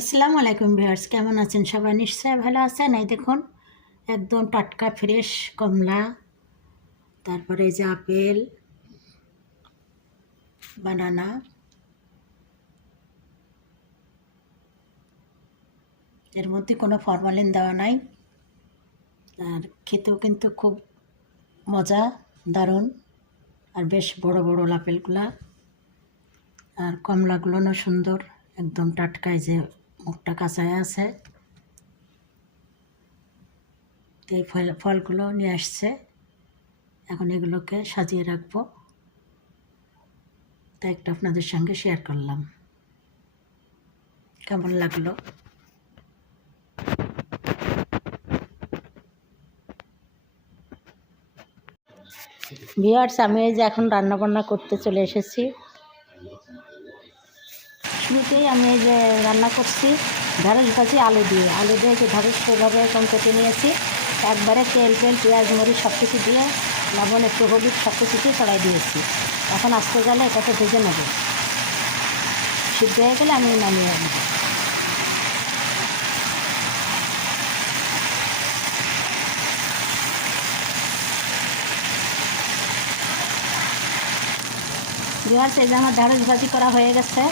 আসসালামু আলাইকুম ভিউয়ার্স, কেমন আছেন সবাই? নিশ্চয় ভালো আছেন। এই দেখুন, একদম টাটকা ফ্রেশ কমলা, তারপরে এই যে আপেল, বানানা, এর মধ্যে কোনো ফরমালিন দেওয়া নাই, আর খেতেও কিন্তু খুব মজা, দারুণ, আর বেশ বড় বড় আপেলগুলা, আর কমলাগুলোও সুন্দর, একদম টাটকা এই যে মুখটা কাঁচায় আছে। এই ফল, ফলগুলো নিয়ে আসছে। এখন এগুলোকে সাজিয়ে রাখব। তাই একটা আপনাদের সঙ্গে শেয়ার করলাম। কেমন লাগল? ভিওয়ার্স আমি এই যে এখন রান্না বান্না করতে চলে এসেছি। শুরুতেই আমি যে রান্না করছি, ঢেঁড়স ভাজি, আলু দিয়ে। আলু দিয়ে যে ঢেঁড়স সেভাবে এখন কেটে নিয়েছি। একবারে তেল তেল, পেঁয়াজ, মরিচ সব কিছু দিয়ে, লবণ, একটু হলুদ সব কিছু দিয়ে চড়াই দিয়েছি। এখন আস্তে গেলে এটাকে ভেজে নেব। সিদ্ধ হয়ে গেলে আমি নামিয়ে নেব। বিহার সেই যে আমার ঢেঁড়স ভাজি করা হয়ে গেছে।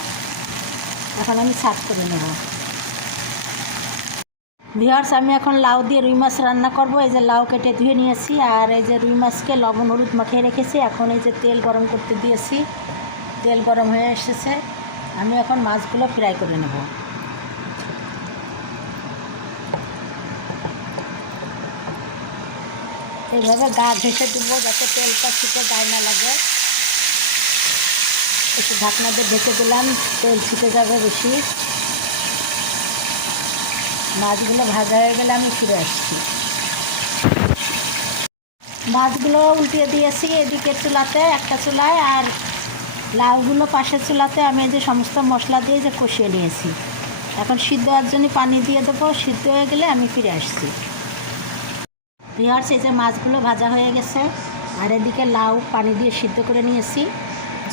এখন আমি সার্ভ করে নেব। ভিওয়ার্স আমি এখন লাউ দিয়ে রুই মাছ রান্না করব। এই যে লাউ কেটে ধুয়ে নিয়েছি, আর এই যে রুই মাছকে লবণ হলুদ মাখিয়ে রেখেছি। এখন এই যে তেল গরম করতে দিয়েছি, তেল গরম হয়ে এসেছে। আমি এখন মাছগুলো ফ্রাই করে নেব। এইভাবে গা ঘেঁষে দেবো যাতে তেলটা ছিটে গায়ে না লাগে। একটু ঢাকনা দিয়ে ঢেকে দিলাম, তেল ছিটে যাবে বেশি। মাছগুলো ভাজা হয়ে গেলে আমি ফিরে আসছি। মাছগুলো উল্টিয়ে দিয়েছি এদিকে চুলাতে, একটা চুলায়, আর লাউগুলো পাশের চুলাতে আমি যে সমস্ত মশলা দিয়ে যে কষিয়ে নিয়েছি। এখন সিদ্ধ হওয়ার জন্য পানি দিয়ে দেবো, সিদ্ধ হয়ে গেলে আমি ফিরে আসছি। পিঁয়াজ এই যে মাছগুলো ভাজা হয়ে গেছে, আর এদিকে লাউ পানি দিয়ে সিদ্ধ করে নিয়েছি।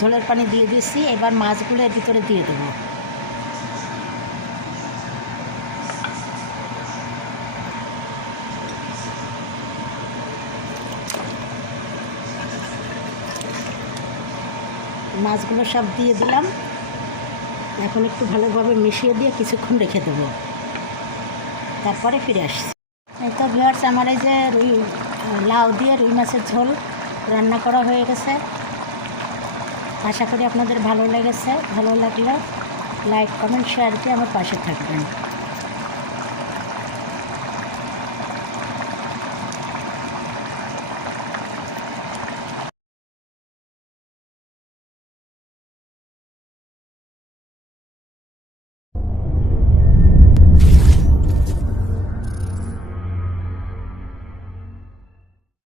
ঝোলের পানি দিয়ে দিয়েছি, এবার মাছগুলো এর ভিতরে দিয়ে দেবো। মাছগুলো সব দিয়ে দিলাম। এখন একটু ভালোভাবে মিশিয়ে দিয়ে কিছুক্ষণ রেখে দেবো। তারপরে ফিরে আসছি। তো ভিওয়ার্স আমার এই যে রুই লাউ দিয়ে রুই মাছের ঝোল রান্না করা হয়ে গেছে। আশা করি আপনাদের ভালো লেগেছে। ভালো লাগলে লাইক কমেন্ট শেয়ার দিয়ে আমার পাশে থাকবেন।